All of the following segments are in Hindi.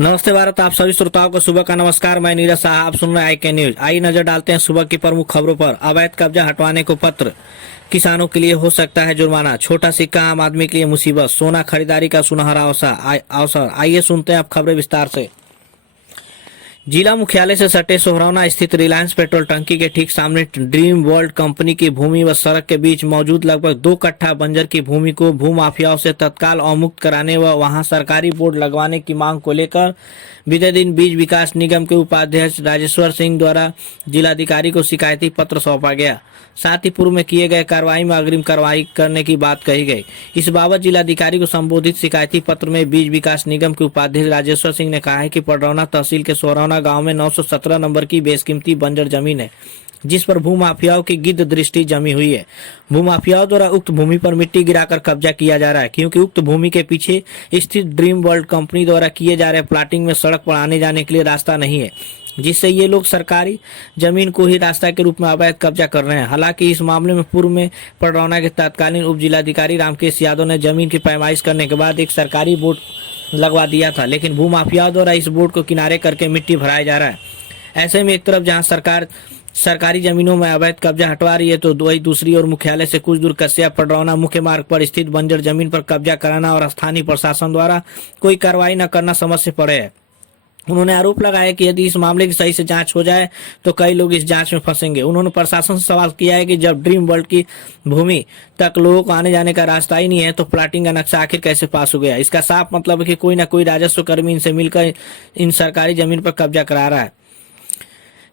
नमस्ते भारत, आप सभी श्रोताओं को सुबह का नमस्कार। मैं नीरज शाह, आप सुन रहे हैं IK न्यूज। आइए नजर डालते हैं सुबह की प्रमुख खबरों पर। अवैध कब्जा हटवाने को पत्र, किसानों के लिए हो सकता है जुर्माना, छोटा सिक्का आम आदमी के लिए मुसीबत, सोना खरीदारी का सुनहरा अवसर। आइए सुनते हैं अब खबरें विस्तार से। जिला मुख्यालय से सटे सोहरौना स्थित रिलायंस पेट्रोल टंकी के ठीक सामने ड्रीम वर्ल्ड कंपनी की भूमि व सड़क के बीच मौजूद लगभग 2 कट्ठा बंजर की भूमि को भूमाफियाओं से तत्काल अवमुक्त कराने व वहां सरकारी बोर्ड लगवाने की मांग को लेकर बीते दिन बीज विकास निगम के उपाध्यक्ष राजेश्वर सिंह द्वारा जिलाधिकारी को शिकायती पत्र सौंपा गया। साथ ही पूर्व में किए गए कार्रवाई में अग्रिम कार्रवाई करने की बात कही गई। इस बाबत जिलाधिकारी को संबोधित शिकायती पत्र में बीज विकास निगम के उपाध्यक्ष राजेश्वर सिंह ने कहा है कि पडरौना तहसील के सोहरौना गांव में 917 नंबर की बेशकीमती बंजर जमीन है, जिस पर भूमाफियाओं की गिद्ध दृष्टि जमी हुई है। भूमाफियाओं द्वारा उक्त भूमि पर मिट्टी गिराकर कब्जा किया जा रहा है, क्योंकि उक्त भूमि के पीछे स्थित ड्रीम वर्ल्ड कंपनी द्वारा किए जा रहे प्लाटिंग में सड़क पर आने जाने के लिए रास्ता नहीं है, जिससे ये लोग सरकारी जमीन को ही रास्ता के रूप में अवैध कब्जा कर रहे हैं। हालांकि इस मामले में पूर्व में पडरौना के तत्कालीन उप जिलाधिकारी रामकेश यादव ने जमीन की पैमाइश करने के बाद एक सरकारी बोर्ड लगवा दिया था, लेकिन भूमाफियाओं द्वारा इस बोर्ड को किनारे करके मिट्टी भराया जा रहा है। ऐसे में एक तरफ जहां सरकार सरकारी जमीनों में अवैध कब्जा हटवा रही है, तो वही दूसरी ओर मुख्यालय से कुछ दूर कस्या पडरौना मुख्य मार्ग पर स्थित बंजर जमीन पर कब्जा कराना और स्थानीय प्रशासन द्वारा कोई कार्रवाई न करना समझ से परे है। उन्होंने आरोप लगाया कि यदि इस मामले की सही से जांच हो जाए तो कई लोग इस जांच में फंसेंगे। उन्होंने प्रशासन से सवाल किया है कि जब ड्रीम वर्ल्ड की भूमि तक लोगों को आने जाने का रास्ता ही नहीं है, तो प्लाटिंग का नक्शा आखिर कैसे पास हो गया। इसका साफ मतलब है कि कोई न कोई राजस्व कर्मी इनसे मिलकर इन सरकारी जमीन पर कब्जा करा रहा है।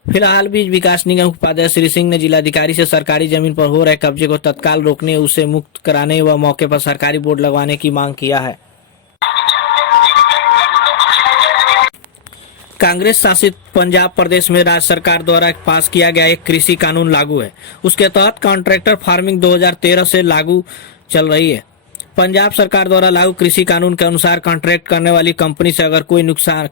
फिलहाल बीज विकास निगम उपाध्यक्ष श्री सिंह ने जिलाधिकारी से सरकारी जमीन पर हो रहे कब्जे को तत्काल रोकने, उसे मुक्त कराने व मौके पर सरकारी बोर्ड लगवाने की मांग किया है। कांग्रेस शासित पंजाब प्रदेश में राज्य सरकार द्वारा पास किया गया एक कृषि कानून लागू है। उसके तहत कॉन्ट्रैक्टर फार्मिंग 2013 से लागू चल रही है। पंजाब सरकार द्वारा लागू कृषि कानून के अनुसार कॉन्ट्रैक्ट करने वाली कंपनी से अगर कोई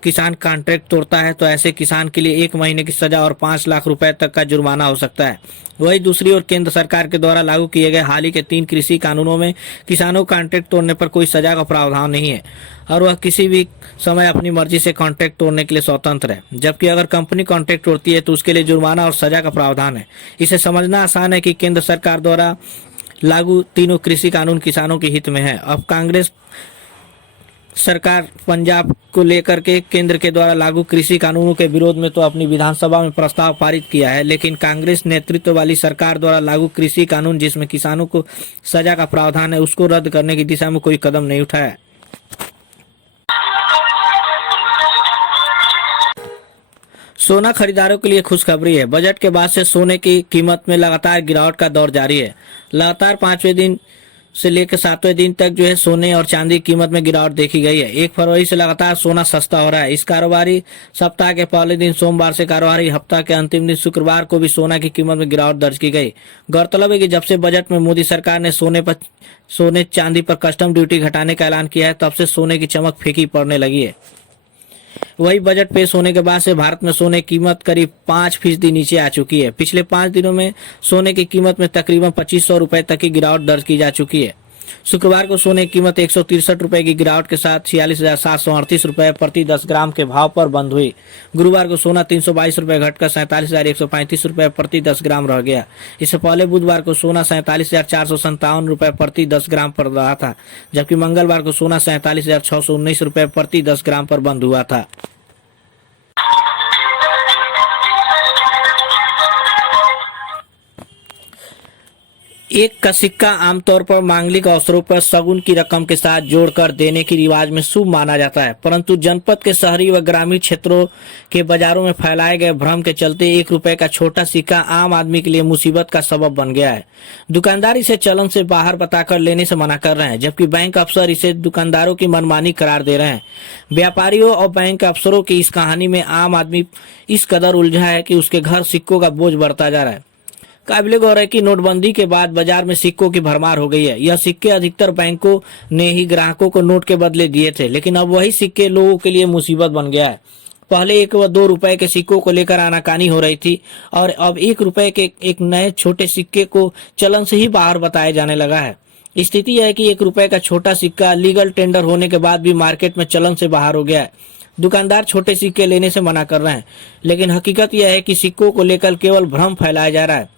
किसान कॉन्ट्रैक्ट तोड़ता है तो ऐसे किसान के लिए 1 महीने की सजा और 5 लाख रुपए तक का जुर्माना हो सकता है। वही दूसरी ओर केंद्र सरकार के द्वारा लागू किए गए हाल ही के 3 कृषि कानूनों में किसानों को कॉन्ट्रैक्ट तोड़ने पर कोई सजा का प्रावधान नहीं है और वह किसी भी समय अपनी मर्जी से कॉन्ट्रैक्ट तोड़ने के लिए स्वतंत्र है। जबकि अगर कंपनी कॉन्ट्रैक्ट तोड़ती है तो उसके लिए जुर्माना और सजा का प्रावधान है। इसे समझना आसान है कि केंद्र सरकार द्वारा लागू तीनों कृषि कानून किसानों के हित में है। अब कांग्रेस सरकार पंजाब को लेकर के केंद्र के द्वारा लागू कृषि कानूनों के विरोध में तो अपनी विधानसभा में प्रस्ताव पारित किया है, लेकिन कांग्रेस नेतृत्व वाली सरकार द्वारा लागू कृषि कानून जिसमें किसानों को सजा का प्रावधान है, उसको रद्द करने की दिशा में कोई कदम नहीं उठाया। सोना खरीदारों के लिए खुशखबरी है। बजट के बाद से सोने की कीमत में लगातार गिरावट का दौर जारी है। लगातार 5वें दिन से लेकर 7वें दिन तक जो है सोने और चांदी की कीमत में गिरावट देखी गई है। 1 फरवरी से लगातार सोना सस्ता हो रहा है। इस कारोबारी सप्ताह के पहले दिन सोमवार से कारोबारी हफ्ता के अंतिम दिन शुक्रवार को भी सोना की कीमत में गिरावट दर्ज की गई। गौरतलब है कि जब से बजट में मोदी सरकार ने सोने चांदी पर कस्टम ड्यूटी घटाने का ऐलान किया है, तब से सोने की चमक फीकी पड़ने लगी है। वही बजट पेश होने के बाद से भारत में सोने की कीमत करीब 5% नीचे आ चुकी है। पिछले 5 दिनों में सोने की कीमत में तकरीबन 2500 रुपए तक की गिरावट दर्ज की जा चुकी है। शुक्रवार को सोने की कीमत 163 रुपए की गिरावट के साथ 46,738 रुपए प्रति 10 ग्राम के भाव पर बंद हुई। गुरुवार को सोना 322 रुपए घटकर 47,135 रुपए प्रति 10 ग्राम रह गया। इससे पहले बुधवार को सोना 47,457 रुपए प्रति 10 ग्राम पर रहा था, जबकि मंगलवार को सोना 47,619 रुपए प्रति 10 ग्राम पर बंद हुआ था। एक का सिक्का आमतौर पर मांगलिक अवसरों पर शगुन की रकम के साथ जोड़कर देने की रिवाज में शुभ माना जाता है, परंतु जनपद के शहरी व ग्रामीण क्षेत्रों के बाजारों में फैलाए गए भ्रम के चलते 1 रुपए का छोटा सिक्का आम आदमी के लिए मुसीबत का सबब बन गया है। दुकानदार इसे चलन से बाहर बताकर लेने से मना कर रहे हैं, जबकि बैंक अफसर इसे दुकानदारों की मनमानी करार दे रहे हैं। व्यापारियों और बैंक अफसरों की इस कहानी में आम आदमी इस कदर उलझा है कि उसके घर सिक्कों का बोझ बढ़ता जा रहा है। काबिले गौर है कि नोटबंदी के बाद बाजार में सिक्कों की भरमार हो गई है। यह सिक्के अधिकतर बैंकों ने ही ग्राहकों को नोट के बदले दिए थे, लेकिन अब वही सिक्के लोगों के लिए मुसीबत बन गया है। पहले 1 व 2 रुपए के सिक्कों को लेकर आनाकानी हो रही थी और अब 1 रुपए के एक नए छोटे सिक्के को चलन से ही बाहर बताया जाने लगा है। स्थिति है कि 1 रुपए का छोटा सिक्का लीगल टेंडर होने के बाद भी मार्केट में चलन से बाहर हो गया है। दुकानदार छोटे सिक्के लेने से मना कर रहे हैं, लेकिन हकीकत यह है कि सिक्कों को लेकर केवल भ्रम फैलाया जा रहा है।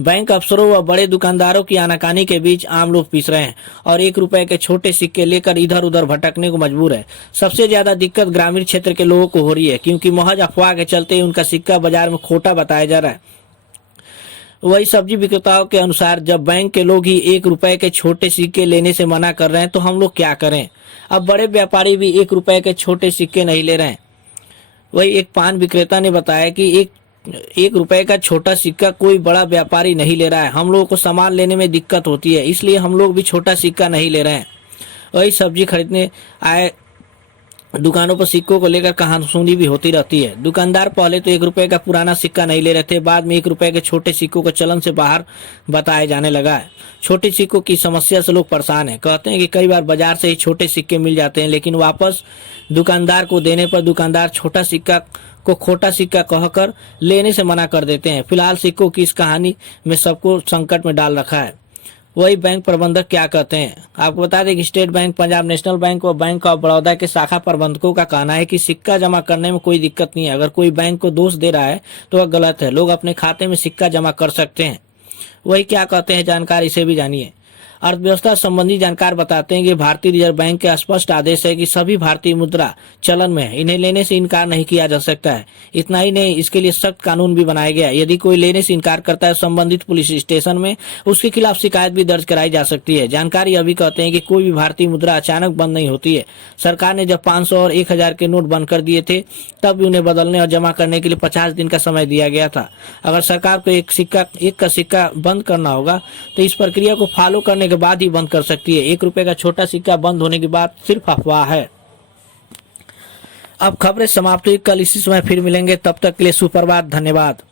बैंक अफसरों व बड़े दुकानदारों की आनाकानी के बीच आम लोग पिस रहे हैं और 1 रुपए के छोटे सिक्के लेकर इधर उधर भटकने को मजबूर है। सबसे ज्यादा दिक्कत ग्रामीण क्षेत्र के लोगों को हो रही है, क्योंकि महज अफवाह के चलते ही उनका सिक्का बाजार में खोटा बताया जा रहा है। वही सब्जी विक्रेताओं के अनुसार जब बैंक के लोग ही 1 रुपए के छोटे सिक्के लेने से मना कर रहे हैं तो हम लोग क्या करें। अब बड़े व्यापारी भी 1 रुपए के छोटे सिक्के नहीं ले रहे हैं। वही एक पान विक्रेता ने बताया कि एक रुपए का छोटा सिक्का कोई बड़ा व्यापारी नहीं ले रहा है। हम लोगों को सामान लेने में दिक्कत होती है, इसलिए हम लोग भी छोटा सिक्का नहीं ले रहे हैं। वही सब्जी खरीदने आए दुकानों पर सिक्कों को लेकर कहासुनी भी होती रहती है। दुकानदार पहले तो 1 रुपए का पुराना सिक्का नहीं ले रहे थे, बाद में 1 रुपए के छोटे सिक्कों को चलन से बाहर बताया जाने लगा है। छोटे सिक्कों की समस्या से लोग परेशान हैं। कहते हैं कि कई बार बाजार से ही छोटे सिक्के मिल जाते हैं, लेकिन वापस दुकानदार को देने पर दुकानदार छोटा सिक्का को खोटा सिक्का कहकर लेने से मना कर देते हैं। फिलहाल सिक्कों की इस कहानी में सबको संकट में डाल रखा है। वही बैंक प्रबंधक क्या कहते हैं, आपको बता दें कि state bank, Punjab national bank और बैंक ऑफ बड़ौदा के शाखा प्रबंधकों का कहना है कि सिक्का जमा करने में कोई दिक्कत नहीं है। अगर कोई बैंक को दोष दे रहा है तो वह गलत है। लोग अपने खाते में सिक्का जमा कर सकते हैं। वही क्या कहते हैं जानकार, इसे भी जानिए। अर्थव्यवस्था संबंधी जानकार बताते हैं कि भारतीय रिजर्व बैंक के स्पष्ट आदेश है कि सभी भारतीय मुद्रा चलन में है, इन्हें लेने से इनकार नहीं किया जा सकता है। इतना ही नहीं, इसके लिए सख्त कानून भी बनाया गया है। यदि कोई लेने से इनकार करता है संबंधित पुलिस स्टेशन में उसके खिलाफ शिकायत भी दर्ज कराई जा सकती है। जानकारी अभी कहते हैं कि कोई भी भारतीय मुद्रा अचानक बंद नहीं होती है। सरकार ने जब 500 और 1000 के नोट बंद कर दिए थे तब भी उन्हें बदलने और जमा करने के लिए 50 दिन का समय दिया गया था। अगर सरकार को एक का सिक्का बंद करना होगा तो इस प्रक्रिया को फॉलो करने के बाद ही बंद कर सकती है। 1 रुपए का छोटा सिक्का बंद होने की बात सिर्फ अफवाह है। अब खबरें समाप्त हुई, कल इसी समय फिर मिलेंगे, तब तक के लिए सुप्रभात, धन्यवाद।